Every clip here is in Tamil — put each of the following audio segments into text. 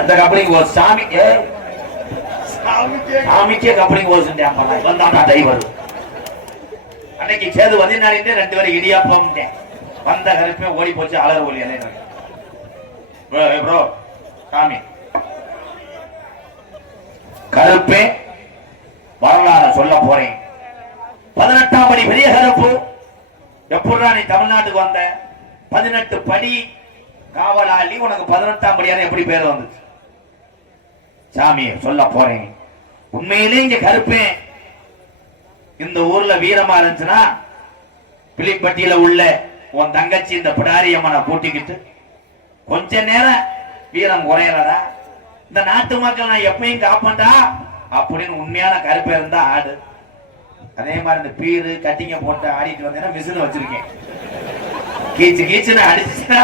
இந்த கம்பெனிக்கு ஒரு சாமிக்கே கம்பெனிக்கு ஒரு வந்தாண்டா டிரைவர் அன்னைக்கு சேது பதினாறு 2 பேரும் இடியாப்பம் வந்த கருப்பே ஓடி போச்சு அலர் ஒலி ப்ரோ சாமி கருப்பே வரலாறு சொல்ல போறேன். 18ஆம் படி பெரிய கருப்பு எப்படா நீ தமிழ்நாட்டுக்கு வந்த 18 படி காவலாளி உனக்கு 18ஆம் படியான எப்படி பேர் வந்துச்சு? சாமி சொல்ல போறேன். உண்மையிலே இங்க கருப்பேன் இந்த ஊர்ல வீரமா இருந்துச்சுன்னா பிலிப்பட்டியில உள்ள உன் தங்கச்சி இந்த பிடாரியம்மனை கூட்டிக்கிட்டு கொஞ்ச நேரம் வீரம் குறையலடா இந்த நாட்டு மக்கள் நான் எப்பயும் காப்பேன்டா அப்படின்னு உண்மையான கருப்பை இருந்தா ஆடு. அதே மாதிரி இந்த பீரு கட்டிங்க போட்டு ஆடிட்டு வந்தேன்னா மிஷின் வச்சிருக்கேன். கீச்சு கீச்சுன்னு அடிச்சுன்னா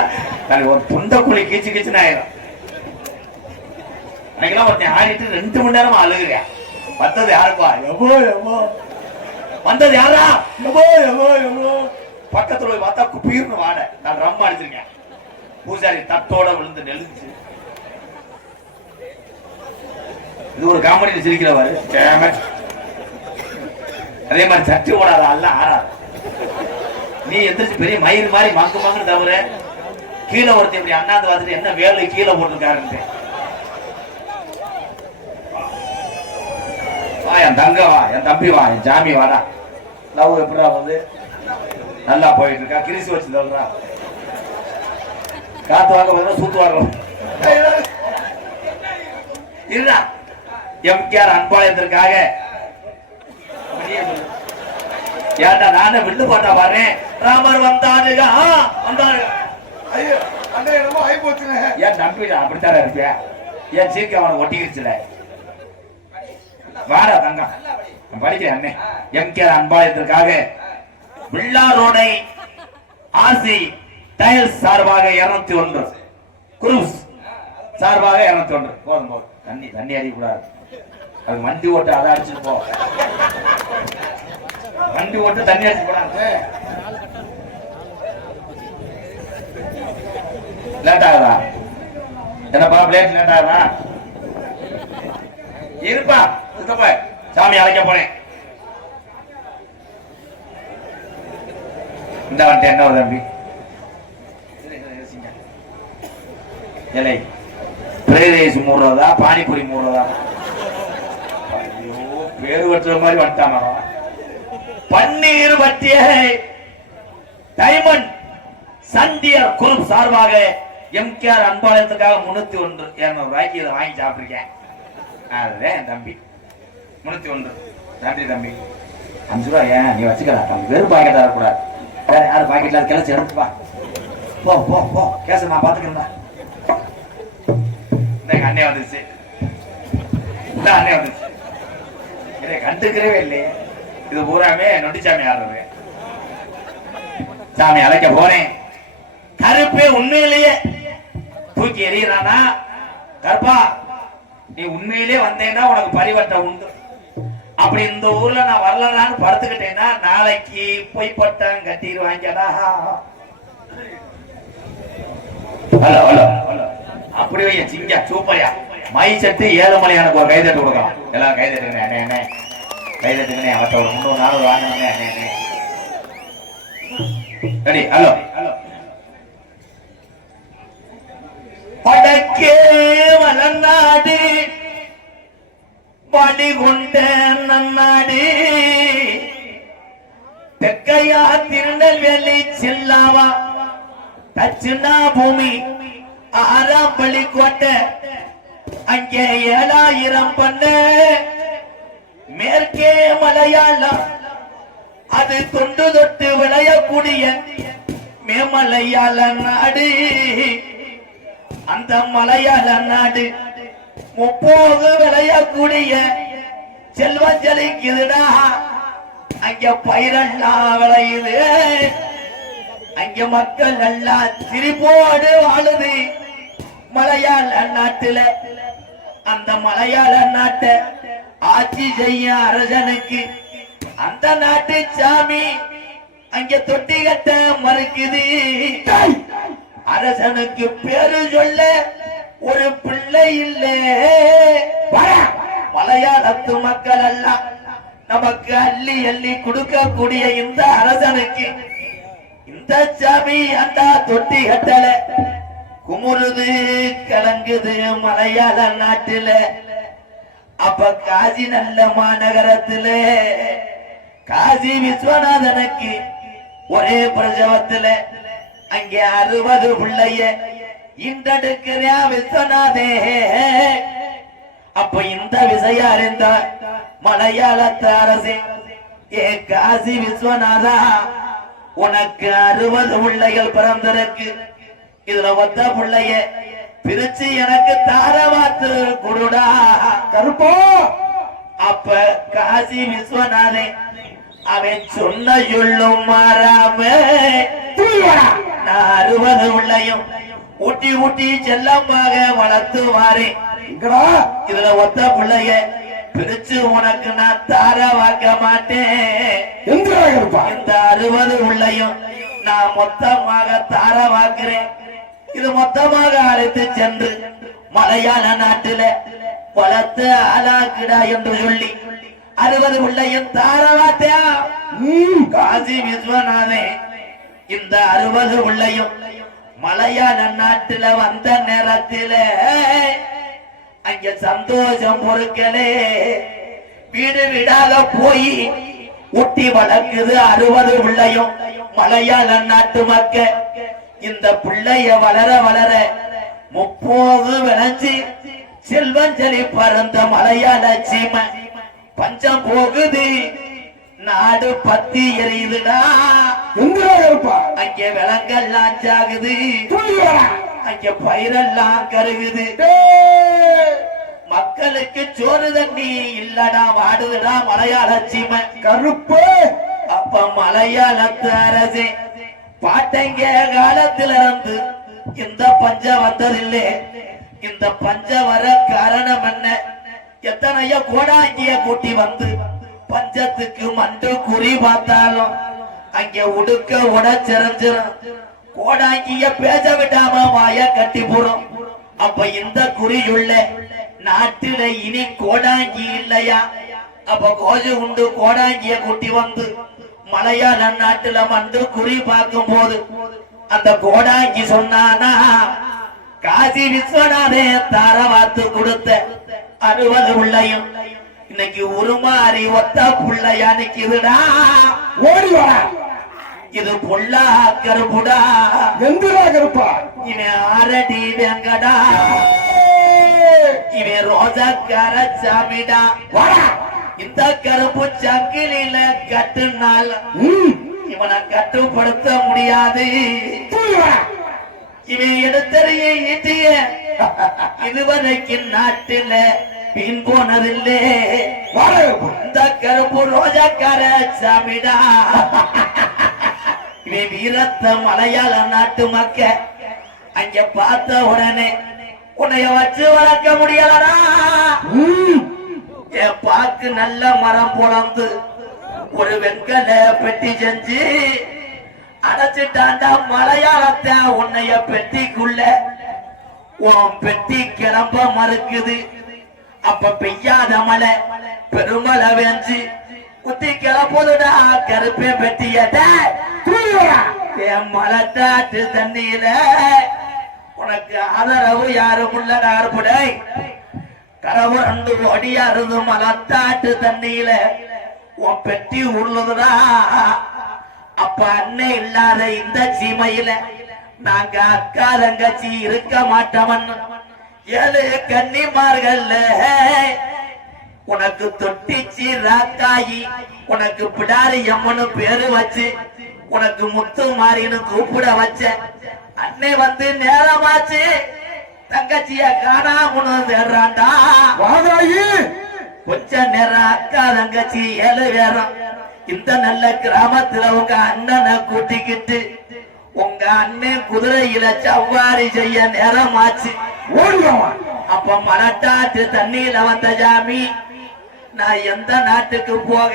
ஒரு புண்டக்குழி கீச்சு கீச்சுன்னு ஆயிரும். அன்னைக்கெல்லாம் ஒருத்தன் ஆடிட்டு 2 மணி நேரமா அழுகுறியா. வந்தது யாருப்பா? எவ்வளோ எவ்வளோ வந்தது யாரா? எவ்வளோ எவ்வளோ எவ்வளோ பக்கத்துல போய் பார்த்தா குப்பீர்னு வாட. நான் ரம் அடிச்சிருக்கேன். பூசாரி தட்டோட விழுந்து நெளிஞ்சு இது ஒரு காமெடி சிரிக்கிறவாரு. அதே மாதிரி சட்டி ஓடாத அல்ல ஆறாது. நீ எந்திரிச்சு பெரிய மயிர் மாதிரி மங்கு மங்குன்னு தவிர கீழே ஒருத்தர் இப்படி அண்ணாந்து பார்த்துட்டு என்ன வேலை கீழே போட்டிருக்காருன்னு வா என் தங்க வா என் தம்பி வா என் ஜாமி வாடா. லவ் எப்படா வந்து நல்லா போயிட்டு இருக்கா. கிரிசு வச்சு சொல்றா காத்து வாங்க போதும் சூத்து வாங்கலாம் இல்லா எம்கேஆர் அன்பாளையத்திற்காக ஏன்டா நானே வில்லு போட்டா பாரு. ராமர் வந்தாருங்க வந்தாருங்க. ஐயோ அண்ணே என்னமோ ஆயி போச்சுனே. ஏன் நம்பிடா அப்படித்தானே இருப்பியா? ஏன் சீக்கிரம் அவனை ஒட்டிக்கிடுச்சுல. வாடா தங்கம் படிக்கிறேன் அண்ணே. எம்கேஆர் அன்பாளையத்திற்காக வில்லாரோடை ஆசி டைல்ஸ் சார்பாக 201 குரூஸ் சார்பாக 201 போதும் போதும். தண்ணி தண்ணி அடிக்க கூடாது. அது வண்டி ஓட்டு அதை அடிச்சுட்டு போ. வண்டி ஓட்டு தண்ணி அடிச்சு போடாது. லேட் ஆகுதா? என்னப்பா பிளேட் லேட் ஆகுதா? இருப்பா சுத்தப்பா சாமி அழைக்க போறேன். இந்த வந்துட்டு என்ன ஒரு தம்பி இலை பிரேரைஸ் மூடுறதா பானிபூரி மூடுறதா? ஐயோ பேரு வட்டுற மாதிரி வந்துட்டாங்க. பன்னீர் வட்டிய டைமண்ட் சண்டியர் குரூப் சார்பாக எம்கேஆர் அன்பாளையத்துக்காக 301 200 ரூபாய்க்கு இதை வாங்கி சாப்பிட்டிருக்கேன். அதுதான் என் தம்பி 301. நன்றி தம்பி. 5 ரூபாய் ஏன் நீ வச்சுக்கிறா தம்பி. வெறும் பாக்கெட் தரக்கூடாது. வேற யாரு பாக்கெட்ல கிளச்சி எடுத்துப்பா. போ போ போ கேச நான் பாத்துக்கிறேன். எங்க அண்ணே வந்துச்சு. இந்த அண்ணே வந்துச்சு. இதை கண்டுக்கிறவே இல்லையே. இது பூராமே நொண்டிச்சாமி ஆடுறது. சாமி அழைக்க போறேன். கருப்பே உண்மையிலேயே தூக்கி எறியறானா? கருப்பா நீ உண்மையிலே வந்தேன்னா உனக்கு பரிவட்டம் உண்டு. அப்படி இந்த ஊர்ல நான் வரலன்னு படுத்துக்கிட்டேன்னா நாளைக்கு பொய்ப்பட்டம் கட்டிடுவாங்கடா. ஹலோ ஹலோ ஹலோ அப்படி வைய சிங்க சூப்பரியா மை சட்டு 7 மணி எனக்கு ஒரு கைதட்டு கொடுக்கலாம். எல்லாம் கைதட்டுங்க அண்ணே அண்ணே கைதட்டுங்கண்ணே. அவட்ட ஒரு 300 நாள் வாங்கினே அண்ணே அண்ணே. ரெடி ஹலோ ஹலோ படக்கே வளநாடு படி கொண்ட நன்னாடு தெக்கையா திருநெல்வேலி சில்லாவா தச்சுனா பூமி 6ஆம் பள்ளி கோட்டை அங்கே 7000 பண்ண மேற்கே மலையாளம் அது தொண்டு தொட்டு விளையக்கூடிய மேமலையாள நாடு. அந்த மலையாள நாடு 30 விளையக்கூடிய செல்வம் செழிக்குதுடா. அங்க பயிரெல்லாம் விளையுது. அங்க மக்கள் எல்லாம் சிரிப்போடு வாழுது மலையாள நாட்டுல. அந்த மலையாள நாட்டை ஆட்சி செய்ய அரசனுக்கு அந்த நாட்டு சாமி அங்க தொட்டி கட்ட மறுக்குது. அரசனுக்கு பேரு சொல்ல ஒரு பிள்ளை இல்லை மலையாளத்து மக்கள் எல்லாம் நமக்கு அள்ளி அள்ளி கொடுக்கக்கூடிய இந்த அரசனுக்கு இந்த சாமி அண்டா தொட்டி கட்டல குமுறுது கலங்குது மலையாள நாட்டில. அப்ப காசி நல்ல மாநகரத்துல காசி விஸ்வநாதனுக்கு ஒரே பிரசவத்துல அங்கே 60 பிள்ளைய இன்றெடுக்கிறியா விஸ்வநாதே. அப்ப இந்த விஷயம் அறிந்த மலையாளத்து அரசே, ஏ காசி விஸ்வநாதா, உனக்கு 60 பிள்ளைகள் பிறந்திருக்கு. இதுல ஒத்த பிள்ளைய பிரிச்சு எனக்கு தாரவாத்து குருடா கருப்போ. அப்ப காசி விஸ்வநாதே அவன் சொன்ன சொல்லும் மாறாம நான் 60 பிள்ளையும் ஊட்டி ஊட்டி செல்லமாக வளர்த்து வாரேன். இதுல ஒத்த பிள்ளைய பிரிச்சு உனக்கு நான் தார வாக்க மாட்டேன். இந்த 60 பிள்ளையும் நான் மொத்தமாக தார வாக்குறேன். இது மொத்தமாக அழைத்து சென்று மலையாள நாட்டில வளர்த்து ஆளாக்குடா என்று சொல்லி 60 பிள்ளையும் தார வார்த்தையா. காசி விஸ்வநாதே இந்த 60 பிள்ளையும் மலையாள நாட்டில வந்த நேரத்தில அங்க சந்தோஷம் பொறுக்கலே வீடு வீடாக போய் ஊட்டி வளர்க்குது 60 பிள்ளையும் மலையாள நாட்டு மக்க. இந்த பிள்ளைய வளர வளர 30 விளைஞ்சு செல்வம் செழிப்பறந்த மலையாள சீமை பஞ்சம் போகுது, நாடு பத்தி எரியுதுடா. அங்கே விலங்கெல்லாம் சாகுது, அங்க பயிரெல்லாம் கருகுது, மக்களுக்கு சோறு தண்ணி இல்லடா, வாடுதுடா மலையாள சீமை கருப்பு. அப்ப மலையாளத்து அரசே, பாட்டங்க காலத்தில இருந்து இந்த பஞ்சம் வந்ததில்லை. இந்த பஞ்சம் வர காரணம் என்ன? எத்தனைய கோடாங்கிய கூட்டி வந்து பஞ்சத்துக்கு மண்டு குறி பார்த்தாலும் அங்க உடுக்க உடச்சிறஞ்சிரும். கோடாங்கிய பேச விடாம வாய கட்டி போடும். அப்ப இந்த குறியுள்ள நாட்டில இனி கோடாங்கி இல்லையா? அப்ப கோஜு உண்டு கோடாங்கிய கூட்டி வந்து மலையாள நாட்டுல மண்டு குறி பார்க்கும் போது அந்த கோடாங்கி சொன்னானா, காசி விஸ்வநாதே தார வாத்து கொடுத்த 60 பிள்ளையும் இன்னைக்கு உருமாறி ஒத்த புள்ளையா நிக்குதுடா. ஓடி வர இது பொல்லா கருப்புடா. எந்திரா கருப்பா. இவன் ஆரடி வெங்கடா, இவன் ரோஜாக்கார சாமிடா. இந்த கருப்பு சங்கிலில கட்டுனால இவனை கட்டுப்படுத்த முடியாது. இவன் எடுத்தறிய ஈட்டிய இதுவரைக்கும் நாட்டில பின் போனதில்லை. இந்த கருப்பு ரோஜாக்கார சாமிடா. இவன் வீரத்த மலையாள நாட்டு மக்க. அங்க பார்த்த உடனே உன்னைய வச்சு வளர்க்க முடியலடா. என் பாக்கு நல்ல மரம் பொழந்து ஒரு வெங்கல பெட்டி செஞ்சு அடைச்சிட்டாண்டா மலையாளத்தை. உன்னைய பெட்டிக்குள்ள உன் பெட்டி கிளம்ப மறுக்குது. அப்ப பெய்யாத மலை பெருமலை வெஞ்சு குத்தி கிளப்போதுடா கருப்பே பெட்டியட. என் மலட்டாட்டு தண்ணியில உனக்கு ஆதரவு யாரும் உள்ள கருப்புடை கரவு 2 அடியா இருந்து மலட்டாட்டு தண்ணியில உன் பெட்டி உள்ளதுடா. அப்ப அன்னை இல்லாத இந்த சீமையில நாங்க அக்கா தங்கச்சி இருக்க மாட்டோம்னு 7 கன்னிமார்கள் உனக்கு தொட்டிச்சி ராக்காயி உனக்கு பிடாரி அம்மனு பேரு வச்சு உனக்கு முத்து மாறின்னு கூப்பிட வச்ச. அன்னை வந்து நேரமாச்சு தங்கச்சிய காணாமனு தேடுறாண்டா. கொஞ்ச நேரம் அக்கா தங்கச்சி 7 பேரும் இந்த நல்ல கிராமத்துல உங்க அண்ணனை கூட்டிக்கிட்டு உங்க அண்ணன் குதிரையில சவாரி செய்ய நேரமாச்சு. அப்ப மலட்டாட்டு தண்ணியில வந்த ஜாமி, நான் எந்த நாட்டுக்கு போக,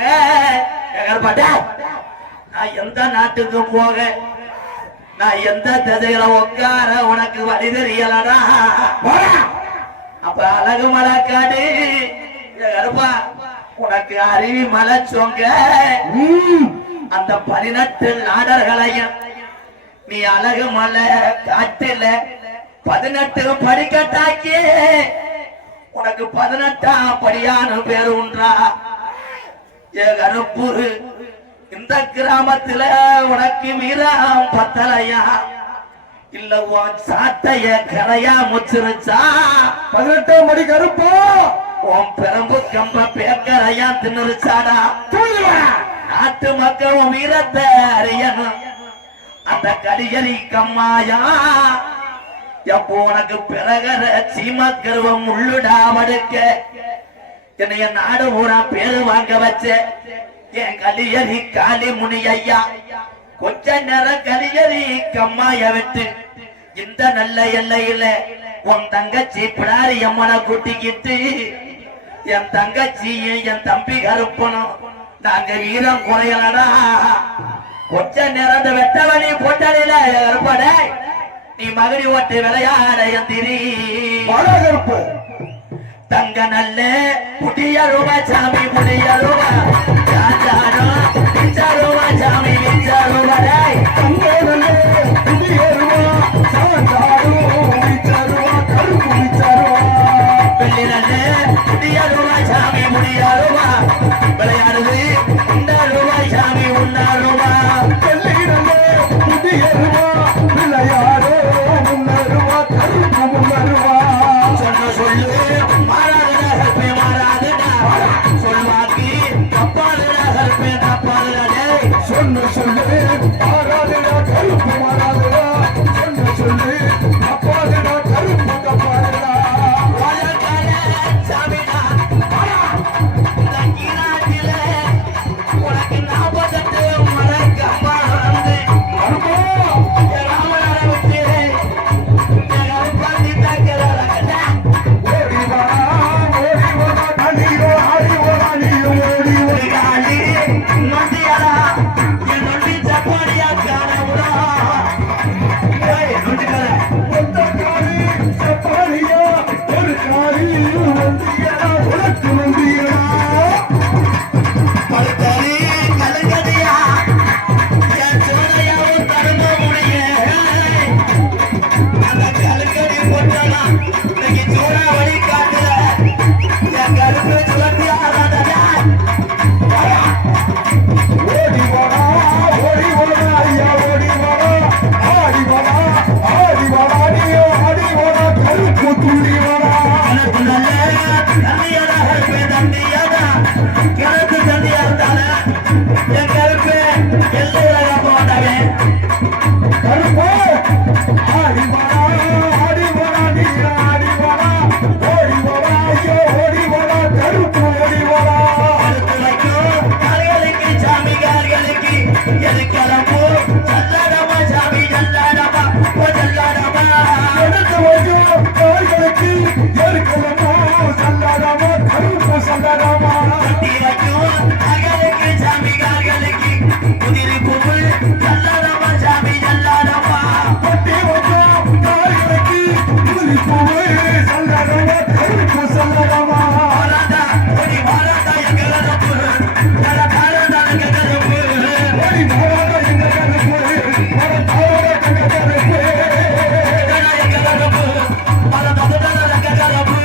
நான் எந்த நாட்டுக்கு போக, நான் எந்த திசையில உட்கார உனக்கு வழி தெரியலடா. அப்ப அழகு மலக்காடு கருப்பா உனக்கு அருவி மலை சொங்க அந்த 18 நாடர்களையும் நீ அழகு மலை காட்டுல 18 படிக்கட்டாக்கி உனக்கு 18ஆம் படியான பேரு உண்டா ஏ கருப்பூர் இந்த கிராமத்துல உனக்கு வீரம் பத்தலையா இல்ல உன் சாட்டைய கரையா முச்சிருச்சா 18ஆம் படி கருப்பா உன் பெரம்பு கம்ப பேக்கரையா தின்னுருச்சாடா நாட்டு மக்கள் உன் வீரத்தை அறியணும் அந்த கடிகரி கம்மாயா எப்போ உனக்கு பிறகர சீமக்கருவம் உள்ளுடா மடுக்க என்னைய நாடு பூரா பேரு வாங்க வச்ச என் கலியரி காளி முனி ஐயா கொஞ்ச நேரம் கலியரி கம்மாய விட்டு இந்த நல்ல எல்லையில உன் தங்கச்சி பிடாரி அம்மனை கூட்டிக்கிட்டு என் தங்கச்சியும் என் தம்பி கருப்பனும் நாங்க வீரம் குறையலடா கொஞ்ச நேரம் வெட்டவனி போட்டதில்ல கருப்பட நீ மகடி ஓட்டு விளையாட எந்திரி கருப்பு தங்க நல்ல புதிய ரூபா சாமி புதிய ரூபா ரூபா சாமி ரூபா தங்க நல்ல புதிய ரூபா கருப்பு வெள்ளி நல்ல புதிய ரூபா சாமி புதிய ரூபா விளையாடுது உண்டா ரூபா சாமி உண்டா ரூபா வெள்ளி நல்ல புதிய ரூபா விளையாடு முன்னருவா கருப்பு முன்னருவா சொன்ன சொல்லு மாறாதுடா ஹெல்பே மாறாதுடா சொல்வாக்கி தப்பாதுடா ஹெல்பே தப்பாதுடா சொன்ன சொல்லு மாறாதுடா கருப்பு மாறாதுடா சொன்ன சொல்லு தப்பாதுடா கருப்பு தப்பாதுடா வாழக்கார சாமிடா தங்கினாட்டில உனக்கு 48 மரக்கம்மா வந்து கருப்பா ராமனார விட்டு கருப்பாத்தி தாக்கிறதா ஓடி வா தண்ணியோ ஆடி ஓடா நீயும் ஓடி ஓடி நொண்டியாரா என் நொண்டி சப்பாடியா காணவுடா நொண்டிக்கார ஒத்த காரி சப்பாரியா ஒரு காரி வந்தியா உனக்கு வந்தியா படுத்தாரி கலங்கதியா என் சோதையாவும் தரும முடிய அந்த கலங்கடி போட்டா இன்னைக்கு சோழா வழி காட்டுல என் கருப்பு சுழத்தியாதா ஓடி வாடா ஐயா ஓடி வாடா ஆடி வாடா நீயோ ஆடி வாடா கருப்பு துள்ளி வாடா எனக்கு நல்ல தண்ணியாரா கருப்பு தண்ணியாரா கிழக்கு தண்ணியா இருந்தால என் கருப்பு எல்லையில போட்டாவே கருப்பு ஆடி வாடா நீ ஆடி வாடா ஓடி வாடா ஐயோ ஓடி வாடா கருப்பு ஓடி வாடா கருத்து வைக்கும் கால்களுக்கு சாமி கால்களுக்கு எதுக்கிழம்பு ஜல்லாடமா சாமி ஜல்லாடமா ஓ ஜல்லாடமா எடுத்து வைக்கும் கால்களுக்கு எருக்கலமோ சல்லாடமா கருப்பு சல்லாடமா கட்டி வைக்கும் கால்களுக்கு சாமி கால்களுக்கு குதிரை பூவு ஜல்லாடமா சாமி ஜல்லாடமா பட்டி வைக்கும் கால்களுக்கு புலிப்பூவே சல்லாடமா கருப்பு சல்லாடமா வாராதா ஓடி வாராதா எங்க கருப்பு தல தாரதா எங்க கருப்பு ஓடி போராட எங்க கருப்பு வர தாரோட எங்க கருப்பு எங்க கருப்பு பல தகுதல எங்க கருப்பு